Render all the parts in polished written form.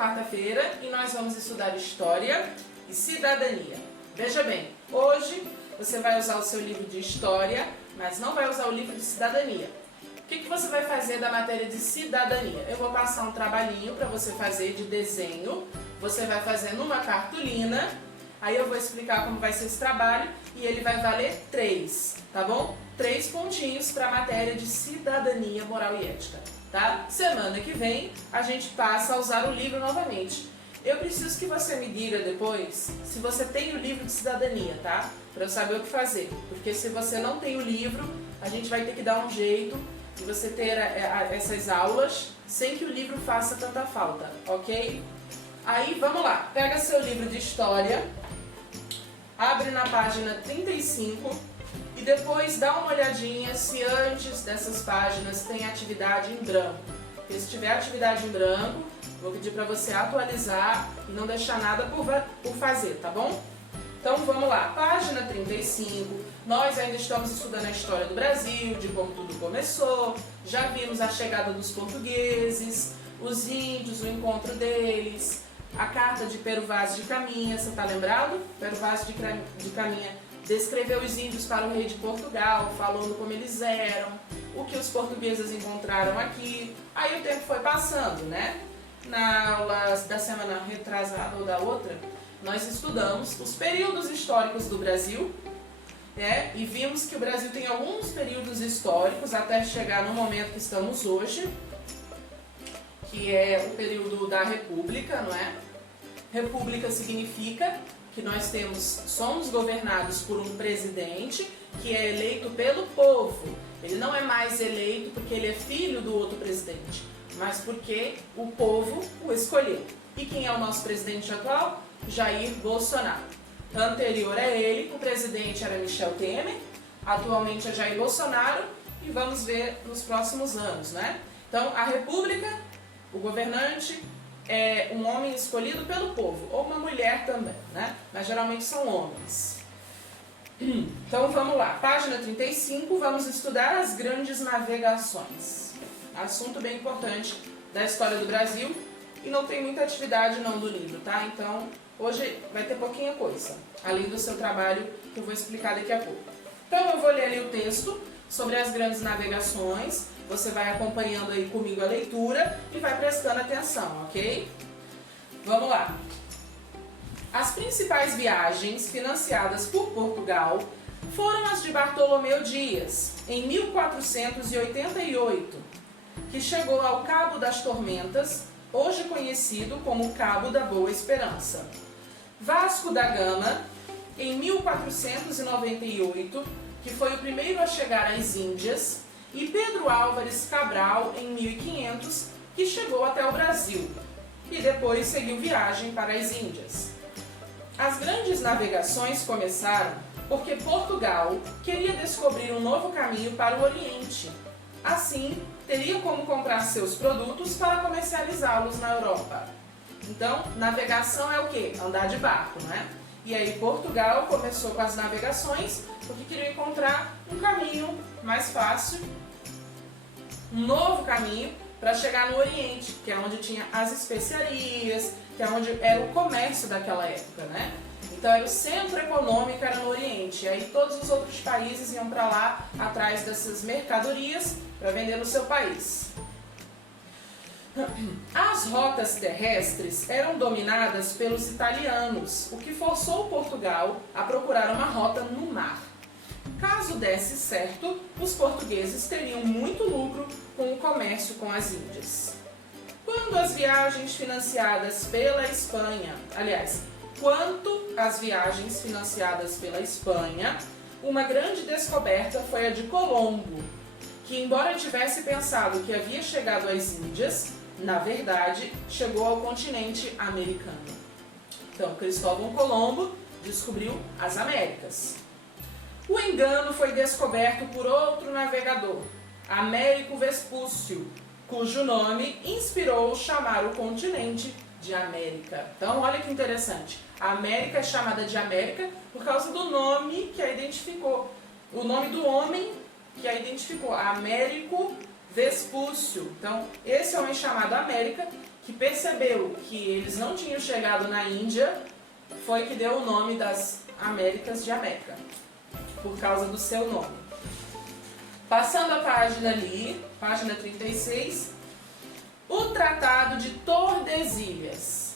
quarta-feira e nós vamos estudar História e Cidadania. Veja bem, hoje você vai usar o seu livro de História, mas não vai usar o livro de Cidadania. O que você vai fazer da matéria de Cidadania? Eu vou passar um trabalhinho para você fazer de desenho, você vai fazer numa cartolina, aí eu vou explicar como vai ser esse trabalho e ele vai valer 3, tá bom? 3 pontinhos para a matéria de Cidadania, Moral e Ética, tá? Semana que vem a gente passa a usar o livro novamente. Eu preciso que você me diga depois se você tem o livro de Cidadania, tá? Para eu saber o que fazer, porque se você não tem o livro, a gente vai ter que dar um jeito de você ter essas aulas sem que o livro faça tanta falta, ok? Aí, vamos lá, pega seu livro de História, abre na página 35 e depois dá uma olhadinha se antes dessas páginas tem atividade em branco. Porque se tiver atividade em branco, vou pedir para você atualizar e não deixar nada por fazer, tá bom? Então vamos lá, página 35, nós ainda estamos estudando a história do Brasil, de como tudo começou, já vimos a chegada dos portugueses, os índios, o encontro deles, a carta de Pero Vaz de Caminha, você está lembrado? Pero Vaz de Caminha descreveu os índios para o rei de Portugal, falando como eles eram, o que os portugueses encontraram aqui. Aí o tempo foi passando, né? Na aula da semana retrasada ou da outra, nós estudamos os períodos históricos do Brasil, né? E vimos que o Brasil tem alguns períodos históricos até chegar no momento que estamos hoje, que é o período da República, não é? República significa que nós somos governados por um presidente que é eleito pelo povo. Ele não é mais eleito porque ele é filho do outro presidente, mas porque o povo o escolheu. E quem é o nosso presidente atual? Jair Bolsonaro. Anterior a ele, o presidente era Michel Temer, atualmente é Jair Bolsonaro, e vamos ver nos próximos anos, né? Então, a República, o governante é um homem escolhido pelo povo, ou uma mulher também, né? Mas geralmente são homens. Então vamos lá, página 35, vamos estudar as grandes navegações. Assunto bem importante da história do Brasil e não tem muita atividade não do livro, tá? Então hoje vai ter pouquinha coisa, além do seu trabalho que eu vou explicar daqui a pouco. Então eu vou ler ali o texto sobre as grandes navegações. Você vai acompanhando aí comigo a leitura e vai prestando atenção, ok? Vamos lá. As principais viagens financiadas por Portugal foram as de Bartolomeu Dias, em 1488, que chegou ao Cabo das Tormentas, hoje conhecido como Cabo da Boa Esperança. Vasco da Gama, em 1498, que foi o primeiro a chegar às Índias, e Pedro Álvares Cabral, em 1500, que chegou até o Brasil, e depois seguiu viagem para as Índias. As grandes navegações começaram porque Portugal queria descobrir um novo caminho para o Oriente. Assim, teria como comprar seus produtos para comercializá-los na Europa. Então, navegação é o quê? Andar de barco, né? E aí Portugal começou com as navegações porque queria encontrar um caminho mais fácil, um novo caminho para chegar no Oriente, que é onde tinha as especiarias, que é onde era o comércio daquela época, né? Então era o centro econômico, era no Oriente, e aí todos os outros países iam para lá atrás dessas mercadorias para vender no seu país. As rotas terrestres eram dominadas pelos italianos, o que forçou Portugal a procurar uma rota no mar. Caso desse certo, os portugueses teriam muito lucro com o comércio com as Índias. Quanto as viagens financiadas pela Espanha, uma grande descoberta foi a de Colombo, que embora tivesse pensado que havia chegado às Índias, na verdade, chegou ao continente americano. Então, Cristóvão Colombo descobriu as Américas. O engano foi descoberto por outro navegador, Américo Vespúcio, cujo nome inspirou chamar o continente de América. Então, olha que interessante. A América é chamada de América por causa do nome que a identificou. O nome do homem que a identificou, Américo Vespúcio. Então, esse homem chamado América, que percebeu que eles não tinham chegado na Índia, foi que deu o nome das Américas de América, por causa do seu nome. Passando a página ali, página 36, o Tratado de Tordesilhas.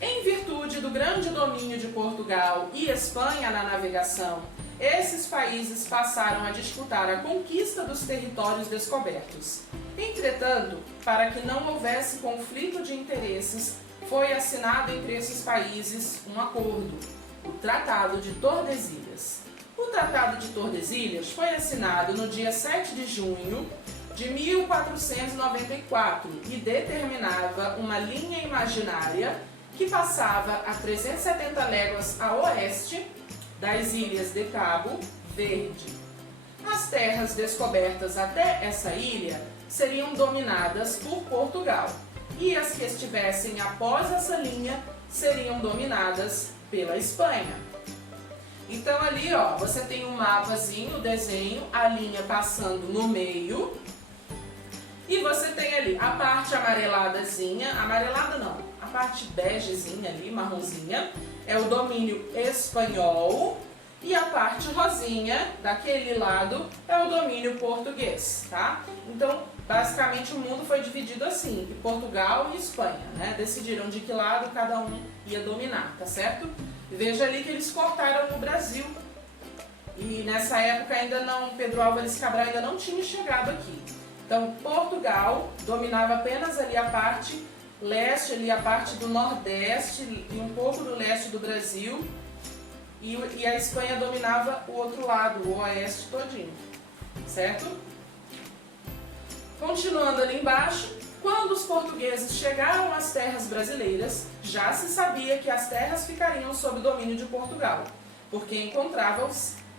Em virtude do grande domínio de Portugal e Espanha na navegação, esses países passaram a disputar a conquista dos territórios descobertos. Entretanto, para que não houvesse conflito de interesses, foi assinado entre esses países um acordo, o Tratado de Tordesilhas. O Tratado de Tordesilhas foi assinado no dia 7 de junho de 1494 e determinava uma linha imaginária que passava a 370 léguas a oeste das ilhas de Cabo Verde. As terras descobertas até essa ilha seriam dominadas por Portugal, e as que estivessem após essa linha seriam dominadas pela Espanha. Então ali, ó, você tem um mapazinho, o desenho, a linha passando no meio, e você tem ali a parte amareladazinha, amarelada não, a parte begezinha ali, marronzinha, é o domínio espanhol, e a parte rosinha, daquele lado, é o domínio português, tá? Então, basicamente o mundo foi dividido assim, que Portugal e Espanha, né? Decidiram de que lado cada um ia dominar, tá certo? E veja ali que eles cortaram o Brasil. E nessa época ainda não, Pedro Álvares Cabral ainda não tinha chegado aqui. Então, Portugal dominava apenas ali a parte leste, ali a parte do nordeste e um pouco do leste do Brasil. E a Espanha dominava o outro lado, o oeste todinho, certo? Continuando ali embaixo, quando os portugueses chegaram às terras brasileiras, já se sabia que as terras ficariam sob domínio de Portugal, porque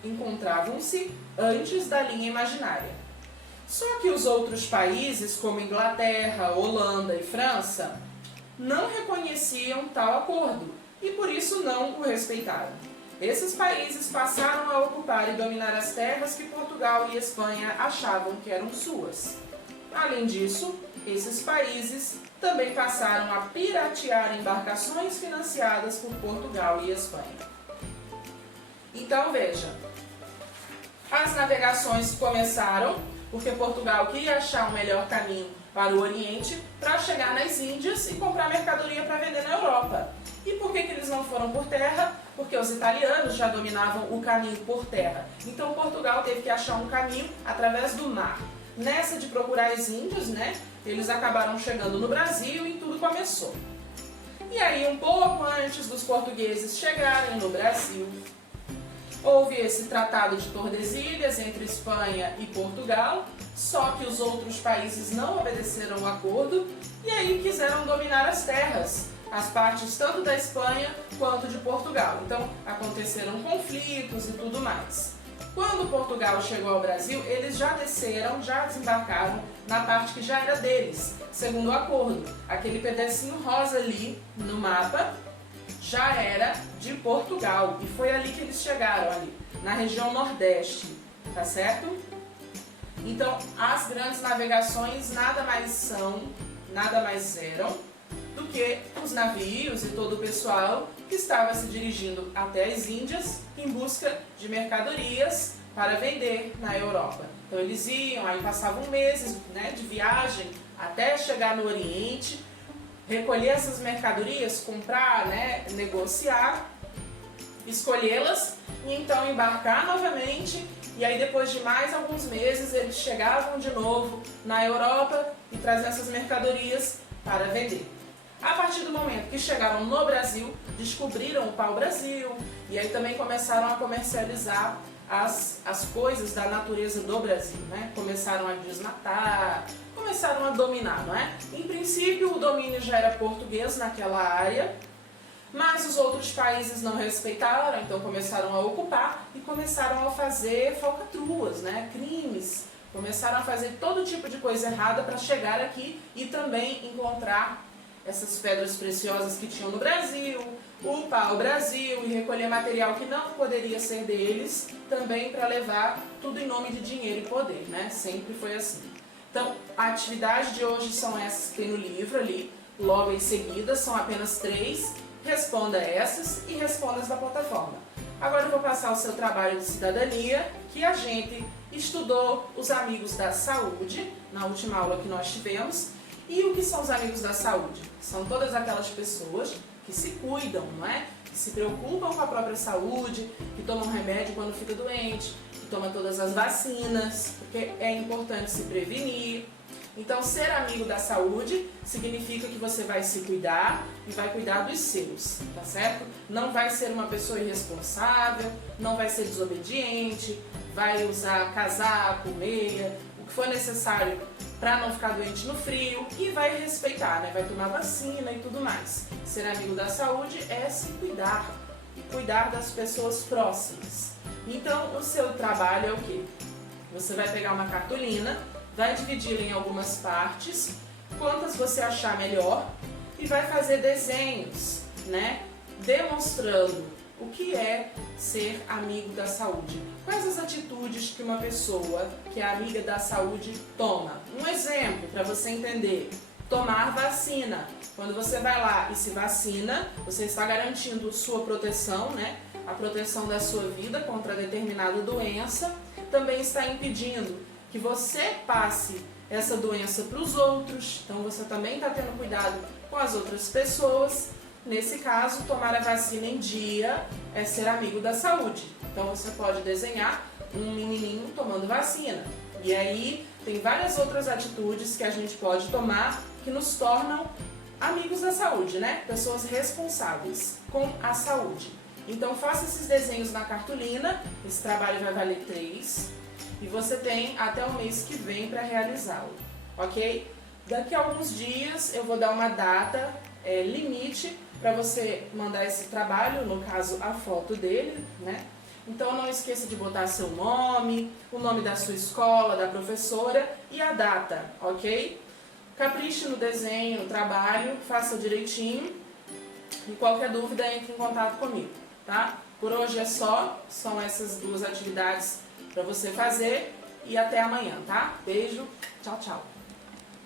encontravam-se antes da linha imaginária. Só que os outros países, como Inglaterra, Holanda e França, não reconheciam tal acordo e por isso não o respeitaram. Esses países passaram a ocupar e dominar as terras que Portugal e Espanha achavam que eram suas. Além disso, esses países também passaram a piratear embarcações financiadas por Portugal e Espanha. Então veja, as navegações começaram porque Portugal queria achar um melhor caminho para o Oriente para chegar nas Índias e comprar mercadoria para vender na Europa. E por que eles não foram por terra? Porque os italianos já dominavam o caminho por terra. Então Portugal teve que achar um caminho através do mar. Nessa de procurar os índios, né, eles acabaram chegando no Brasil e tudo começou. E aí, um pouco antes dos portugueses chegarem no Brasil, houve esse Tratado de Tordesilhas entre Espanha e Portugal, só que os outros países não obedeceram o acordo e aí quiseram dominar as terras, as partes tanto da Espanha quanto de Portugal. Então, aconteceram conflitos e tudo mais. Quando Portugal chegou ao Brasil, eles já desceram, já desembarcaram na parte que já era deles, segundo o acordo. Aquele pedacinho rosa ali no mapa já era de Portugal e foi ali que eles chegaram, ali, na região nordeste, tá certo? Então, as grandes navegações nada mais eram do que os navios e todo o pessoal que estava se dirigindo até as Índias em busca de mercadorias para vender na Europa. Então eles iam, aí passavam meses, né, de viagem até chegar no Oriente, recolher essas mercadorias, comprar, né, negociar, escolhê-las e então embarcar novamente. E aí depois de mais alguns meses eles chegavam de novo na Europa e traziam essas mercadorias para vender. A partir do momento que chegaram no Brasil, descobriram o pau-brasil e aí também começaram a comercializar as coisas da natureza do Brasil, né? Começaram a desmatar, começaram a dominar, não é? Em princípio, o domínio já era português naquela área, mas os outros países não respeitaram, então começaram a ocupar e começaram a fazer falcatruas, né? Crimes. Começaram a fazer todo tipo de coisa errada para chegar aqui e também encontrar essas pedras preciosas que tinham no Brasil, upar o Brasil e recolher material que não poderia ser deles, também para levar tudo em nome de dinheiro e poder, né? Sempre foi assim. Então, a atividade de hoje são essas que tem no livro ali, logo em seguida, são apenas 3. Responda essas e responda as da plataforma. Agora eu vou passar o seu trabalho de cidadania, que a gente estudou os amigos da saúde, na última aula que nós tivemos. E o que são os amigos da saúde? São todas aquelas pessoas que se cuidam, não é? Que se preocupam com a própria saúde, que tomam remédio quando fica doente, que tomam todas as vacinas, porque é importante se prevenir. Então, ser amigo da saúde significa que você vai se cuidar e vai cuidar dos seus, tá certo? Não vai ser uma pessoa irresponsável, não vai ser desobediente, vai usar casaco, meia, o que for necessário para não ficar doente no frio e vai respeitar, né? Vai tomar vacina e tudo mais. Ser amigo da saúde é se cuidar, cuidar das pessoas próximas. Então, o seu trabalho é o quê? Você vai pegar uma cartolina, vai dividi-la em algumas partes, quantas você achar melhor, e vai fazer desenhos, né? Demonstrando o que é ser amigo da saúde. Quais as atitudes que uma pessoa que é amiga da saúde toma? Um exemplo para você entender: tomar vacina. Quando você vai lá e se vacina, você está garantindo sua proteção, né? A proteção da sua vida contra determinada doença. Também está impedindo que você passe essa doença para os outros. Então você também está tendo cuidado com as outras pessoas. Nesse caso, tomar a vacina em dia é ser amigo da saúde. Então você pode desenhar um menininho tomando vacina. E aí tem várias outras atitudes que a gente pode tomar que nos tornam amigos da saúde, né? Pessoas responsáveis com a saúde. Então faça esses desenhos na cartolina, esse trabalho vai valer 3 e você tem até o mês que vem para realizá-lo, ok? Daqui a alguns dias eu vou dar uma data limite para você mandar esse trabalho, no caso a foto dele, né? Então não esqueça de botar seu nome, o nome da sua escola, da professora e a data, ok? Capriche no desenho, no trabalho, faça direitinho e qualquer dúvida entre em contato comigo, tá? Por hoje é só, são essas 2 atividades para você fazer e até amanhã, tá? Beijo, tchau, tchau!